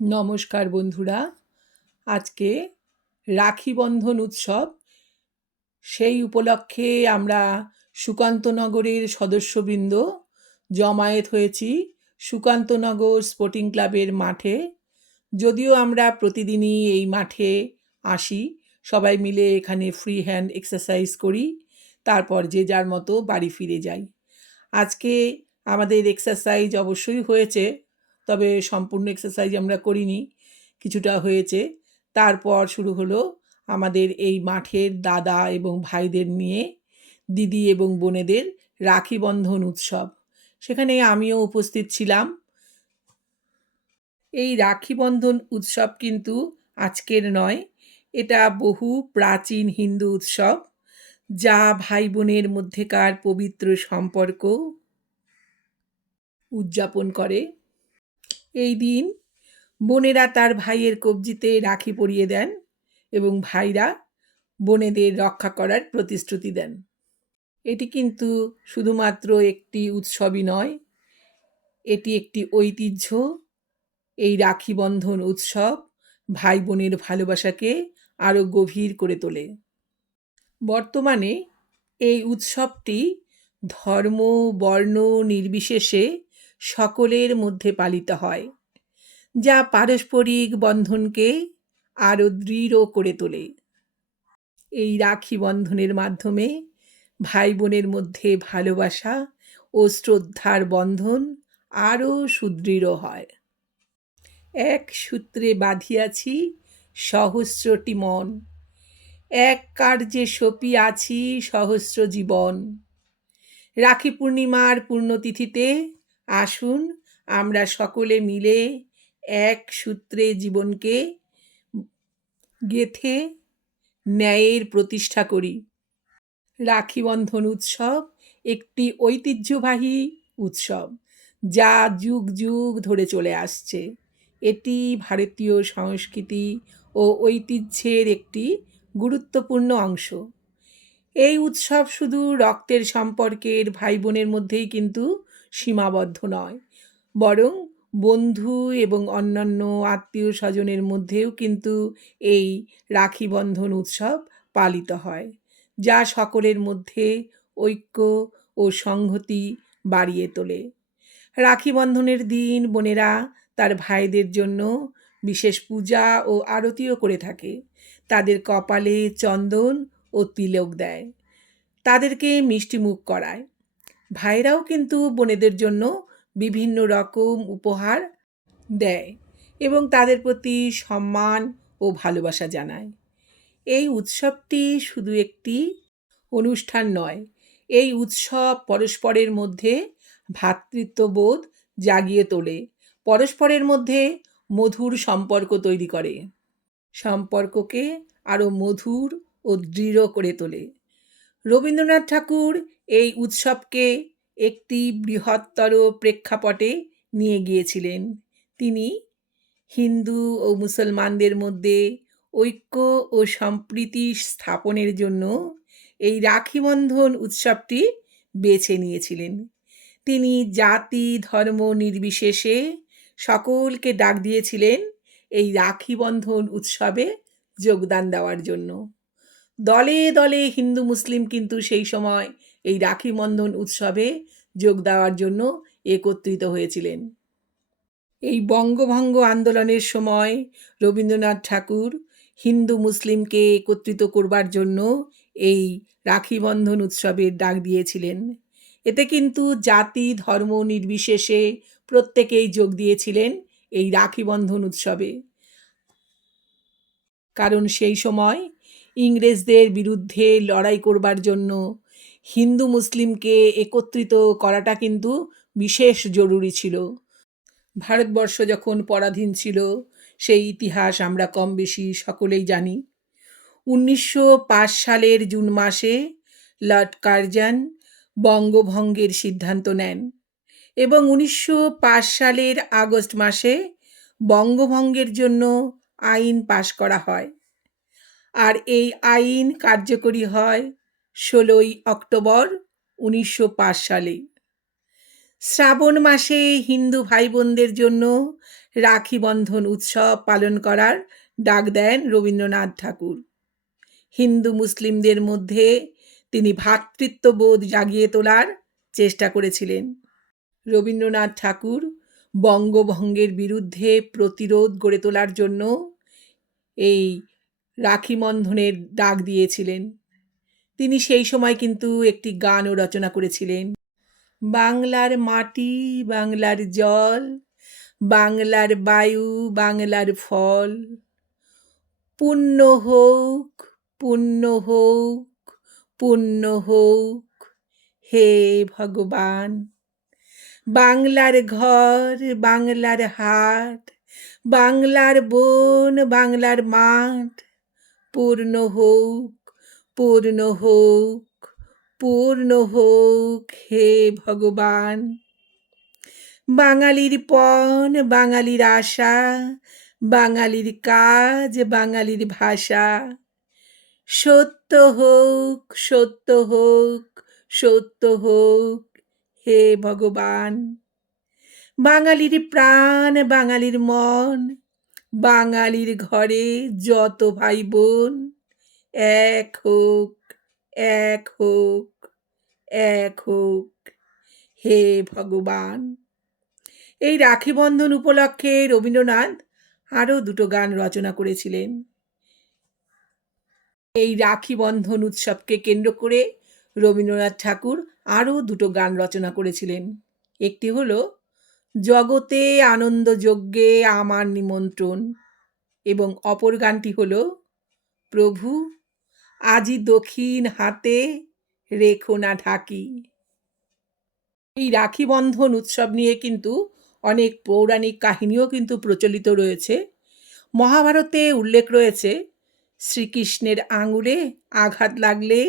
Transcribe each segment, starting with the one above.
নমস্কার বন্ধুরা। আজকে রাখি বন্ধন উৎসব। সেই উপলক্ষে আমরা সুকান্তনগরের সদস্যবৃন্দ জমায়েত হয়েছি সুকান্তনগর স্পোর্টিং ক্লাবের মাঠে। যদিও আমরা প্রতিদিনই এই মাঠে আসি, সবাই মিলে এখানে ফ্রি হ্যান্ড এক্সারসাইজ করি, তারপর যে যার মতো বাড়ি ফিরে যাই। আজকে আমাদের এক্সারসাইজ অবশ্যই হয়েছে। তবে সম্পূর্ণ এক্সারসাইজ আমরা করিনি, কিছুটা হয়েছে। তারপর শুরু হলো আমাদের এই মাঠের দাদা এবং ভাইদের নিয়ে, দিদি এবং বোনেদের রাখি বন্ধন উৎসব। সেখানে আমিও উপস্থিত ছিলাম। এই রাখি বন্ধন উৎসব কিন্তু আজকের নয়, এটা বহু প্রাচীন হিন্দু উৎসব, যা ভাই বোনের মধ্যেকার পবিত্র সম্পর্ক উদযাপন করে। এই দিন বোনেরা তার ভাইয়ের কবজিতে রাখি পরিয়ে দেন এবং ভাইরা বোনেদের রক্ষা করার প্রতিশ্রুতি দেন। এটি কিন্তু শুধুমাত্র একটি উৎসবই নয়, এটি একটি ঐতিহ্য। এই রাখি বন্ধন উৎসব ভাই বোনের ভালোবাসাকে আরও গভীর করে তোলে। বর্তমানে এই উৎসবটি ধর্ম, বর্ণ নির্বিশেষে সকলের মধ্যে পালিত হয়, যা পারস্পরিক বন্ধনকে আরও দৃঢ় করে তোলে। এই রাখি বন্ধনের মাধ্যমে ভাই বোনের মধ্যে ভালোবাসা ও শ্রদ্ধার বন্ধন আরও সুদৃঢ় হয়। এক সূত্রে বাঁধিয়াছি সহস্রটি মন, এক কার্যে সপি আছি সহস্র জীবন। রাখি পূর্ণিমার পূর্ণতিথিতে আসুন, আমরা সকলে মিলে এক সূত্রে জীবনকে গেথে ন্যায়ের প্রতিষ্ঠা করি। রাখি বন্ধন উৎসব একটি ঐতিহ্যবাহী উৎসব যা যুগ যুগ ধরে চলে আসছে। এটি ভারতীয় সংস্কৃতি ও ঐতিহ্যের একটি গুরুত্বপূর্ণ অংশ। এই উৎসব শুধু রক্তের সম্পর্কের ভাই বোনের মধ্যেই কিন্তু সীমাবদ্ধ নয়। বরং বন্ধু এবং অন্যান্য আত্মীয় স্বজনের মধ্যেও কিন্তু এই রাখি বন্ধন উৎসব পালিত হয়, যা সকলের মধ্যে ঐক্য ও সংহতি বাড়িয়ে তোলে। রাখি বন্ধনের দিন বোনেরা তার ভাইদের জন্য বিশেষ পূজা ও আরতিও করে থাকে। তাদের কপালে চন্দন ও তিলক দেয়। তাদেরকে মিষ্টি মুখ করায়। ভাইরাও কিন্তু বোনেদের জন্য বিভিন্ন রকম উপহার দেয় এবং তাদের প্রতি সম্মান ও ভালোবাসা জানায়। এই উৎসবটি শুধু একটি অনুষ্ঠান নয়, এই উৎসব পরস্পরের মধ্যে ভ্রাতৃত্ববোধ জাগিয়ে তোলে, পরস্পরের মধ্যে মধুর সম্পর্ক তৈরি করে। সম্পর্ককে আরও মধুর ও দৃঢ় করে তোলে। রবীন্দ্রনাথ ঠাকুর এই উৎসবকে একটি বৃহত্তর প্রেক্ষাপটে নিয়ে গিয়েছিলেন। তিনি হিন্দু ও মুসলমানদের মধ্যে ঐক্য ও সম্প্রীতি স্থাপনের জন্য এই রাখি বন্ধন উৎসবটি বেছে নিয়েছিলেন। তিনি জাতি, ধর্ম নির্বিশেষে সকলকে ডাক দিয়েছিলেন এই রাখি বন্ধন উৎসবে যোগদান দেওয়ার জন্য। দলে দলে হিন্দু মুসলিম কিন্তু সেই সময় এই রাখি বন্ধন উৎসবে যোগ দেওয়ার জন্য একত্রিত হয়েছিলেন। এই বঙ্গভঙ্গ আন্দোলনের সময় রবীন্দ্রনাথ ঠাকুর হিন্দু মুসলিমকে একত্রিত করবার জন্য এই রাখি বন্ধন উৎসবের ডাক দিয়েছিলেন। এতে কিন্তু জাতি, ধর্ম নির্বিশেষে প্রত্যেকেই যোগ দিয়েছিলেন এই রাখি বন্ধন উৎসবে। কারণ সেই সময় ইংরেজদের বিরুদ্ধে লড়াই করবার জন্য। হিন্দু মুসলিমকে একত্রিত করাটা কিন্তু বিশেষ জরুরি ছিল। ভারতবর্ষ যখন পরাধীন ছিল, সেই ইতিহাস আমরা কম বেশি সকলেই জানি। উনিশশো পাঁচ সালের জুন মাসে লর্ড কার্জান বঙ্গভঙ্গের সিদ্ধান্ত নেন এবং উনিশশো পাঁচ সালের আগস্ট মাসে বঙ্গভঙ্গের জন্য আইন পাশ করা হয়। আর এই আইন কার্যকরী হয় ষোলোই অক্টোবর উনিশশো পাঁচ সালে। শ্রাবণ মাসে হিন্দু ভাই বোনদের জন্য রাখি বন্ধন উৎসব পালন করার ডাক দেন রবীন্দ্রনাথ ঠাকুর। হিন্দু মুসলিমদের মধ্যে তিনি ভ্রাতৃত্ববোধ জাগিয়ে তোলার চেষ্টা করেছিলেন। রবীন্দ্রনাথ ঠাকুর বঙ্গভঙ্গের বিরুদ্ধে প্রতিরোধ গড়ে তোলার জন্য এই রাখি বন্ধনের ডাক দিয়েছিলেন। তিনি সেই সময় কিন্তু একটি গানও রচনা করেছিলেন। বাংলার মাটি, বাংলার জল, বাংলার বায়ু, বাংলার ফল। পুণ্য হোক পুণ্য হোক পুণ্য হোক, হে ভগবান। বাংলার ঘর, বাংলার হাট, বাংলার বন, বাংলার মাঠ পূর্ণ হোক পূর্ণ হোক পূর্ণ হোক হে ভগবান। বাঙালির পণ, বাঙালির আশা, বাঙালির কাজ, বাঙালির ভাষা। সত্য হোক সত্য হোক সত্য হোক হে ভগবান। বাঙালির প্রাণ, বাঙালির মন বাঙালির ঘরে যত ভাই বোন এক হোক এক হোক এক হোক, হে ভগবান। এই রাখি বন্ধন উপলক্ষে রবীন্দ্রনাথ আরও দুটো গান রচনা করেছিলেন। এই রাখি বন্ধন উৎসবকে কেন্দ্র করে রবীন্দ্রনাথ ঠাকুর আরও দুটো গান রচনা করেছিলেন। একটি হলো জগতে আনন্দ যজ্ঞে আমার নিমন্ত্রণ। এবং অপর গানটি হল, প্রভু, আজি দক্ষিণ হাতে রেখো না ঢাকি। এই রাখি বন্ধন উৎসব নিয়ে কিন্তু অনেক পৌরাণিক কাহিনীও কিন্তু প্রচলিত রয়েছে। মহাভারতে উল্লেখ রয়েছে, শ্রীকৃষ্ণের আঙুলে আঘাত লাগলে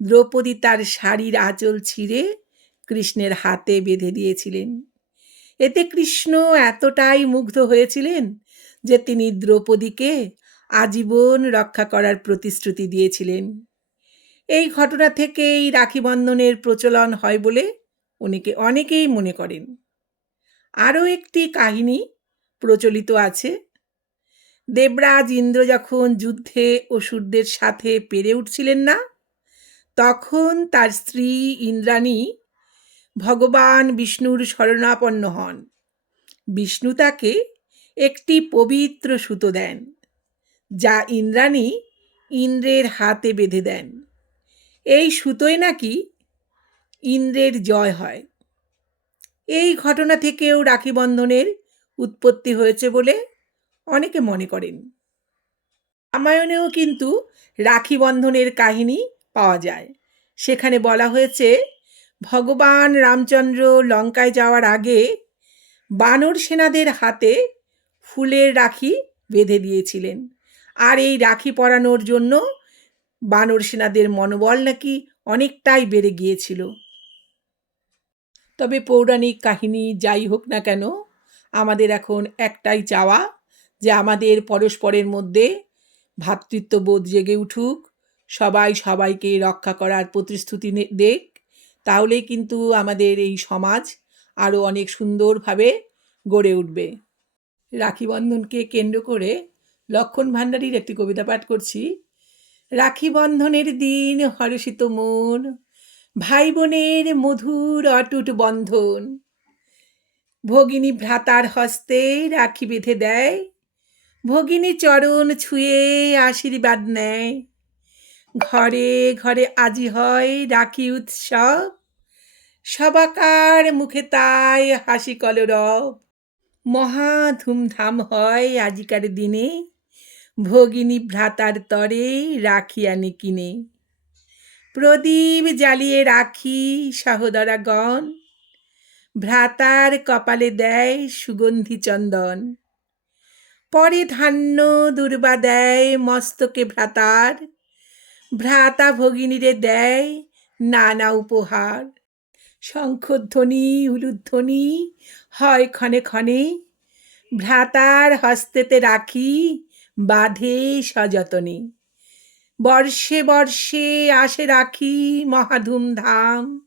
দ্রৌপদী তার শাড়ির আঁচল ছিঁড়ে কৃষ্ণের হাতে বেঁধে দিয়েছিলেন। এতে কৃষ্ণ এতটাই মুগ্ধ হয়েছিলেন যে তিনি দ্রৌপদীকে আজীবন রক্ষা করার প্রতিশ্রুতি দিয়েছিলেন। এই ঘটনা থেকেই রাখি বন্ধনের প্রচলন হয় বলে উনিকে অনেকেই মনে করেন। আরও একটি কাহিনী প্রচলিত আছে। দেবরাজ ইন্দ্র যখন যুদ্ধে অসুরদের সাথে পেরে উঠছিলেন না, তখন তার স্ত্রী ইন্দ্রাণী ভগবান বিষ্ণুর শরণাপন্ন হন। বিষ্ণু তাকে একটি পবিত্র সুতো দেন, যা ইন্দ্রাণী ইন্দ্রের হাতে বেঁধে দেন। এই সুতোয় নাকি ইন্দ্রের জয় হয়। এই ঘটনা থেকেও রাখি বন্ধনের উৎপত্তি হয়েছে বলে অনেকে মনে করেন। রামায়ণেও কিন্তু রাখি বন্ধনের কাহিনী পাওয়া যায়। সেখানে বলা হয়েছে ভগবান রামচন্দ্র লঙ্কায় যাওয়ার আগে বানর সেনাদের হাতে ফুলের রাখি বেঁধে দিয়েছিলেন। আর এই রাখি পরানোর জন্য বানর সেনাদের মনোবল নাকি অনেকটাই বেড়ে গিয়েছিল। তবে পৌরাণিক কাহিনী যাই হোক না কেন, আমাদের এখন একটাই চাওয়া যে আমাদের পরস্পরের মধ্যে ভ্রাতৃত্ববোধ জেগে উঠুক, সবাই সবাইকে রক্ষা করার প্রতিশ্রুতি দেখ তাহলেই কিন্তু আমাদের এই সমাজ আরও অনেক সুন্দরভাবে গড়ে উঠবে। রাখি বন্ধনকে কেন্দ্র করে লক্ষণ ভাণ্ডারীর একটি কবিতা পাঠ করছি। রাখি বন্ধনের দিন হরষিত মন ভাই বোনের মধুর অটুট বন্ধন। ভগিনী ভ্রাতার হস্তে রাখি বেঁধে দেয়, ভগিনী চরণ ছুঁয়ে আশীর্বাদ নেয়। ঘরে ঘরে আজি হয় রাখি উৎসব। সবাকার মুখে তাই হাসি কলরব। মহা ধুমধাম হয় আজিকার দিনে। ভগিনী ভ্রাতার তরে রাখি আনি কিনে। প্রদীপ জ্বালিয়ে রাখি সহোদরাগণ। ভ্রাতার কপালে দেয় সুগন্ধি চন্দন। পরে ধান্য দুর্বা দেয় মস্তকে ভ্রাতার। ভ্রাতা ভগিনীরে দেয় নানা উপহার। শঙ্খধ্বনি, উলুধ্বনি, হয় ক্ষণে ক্ষণে। ভ্রাতার হস্তেতে রাখি বাঁধে সযতনে। বর্ষে বর্ষে আসে রাখি মহাধুমধাম।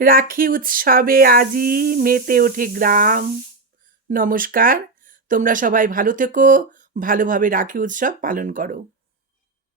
রাখি উৎসবে আজি মেতে ওঠে গ্রাম। নমস্কার, তোমরা সবাই ভালো থেকো, ভালোভাবে রাখি উৎসব পালন করো।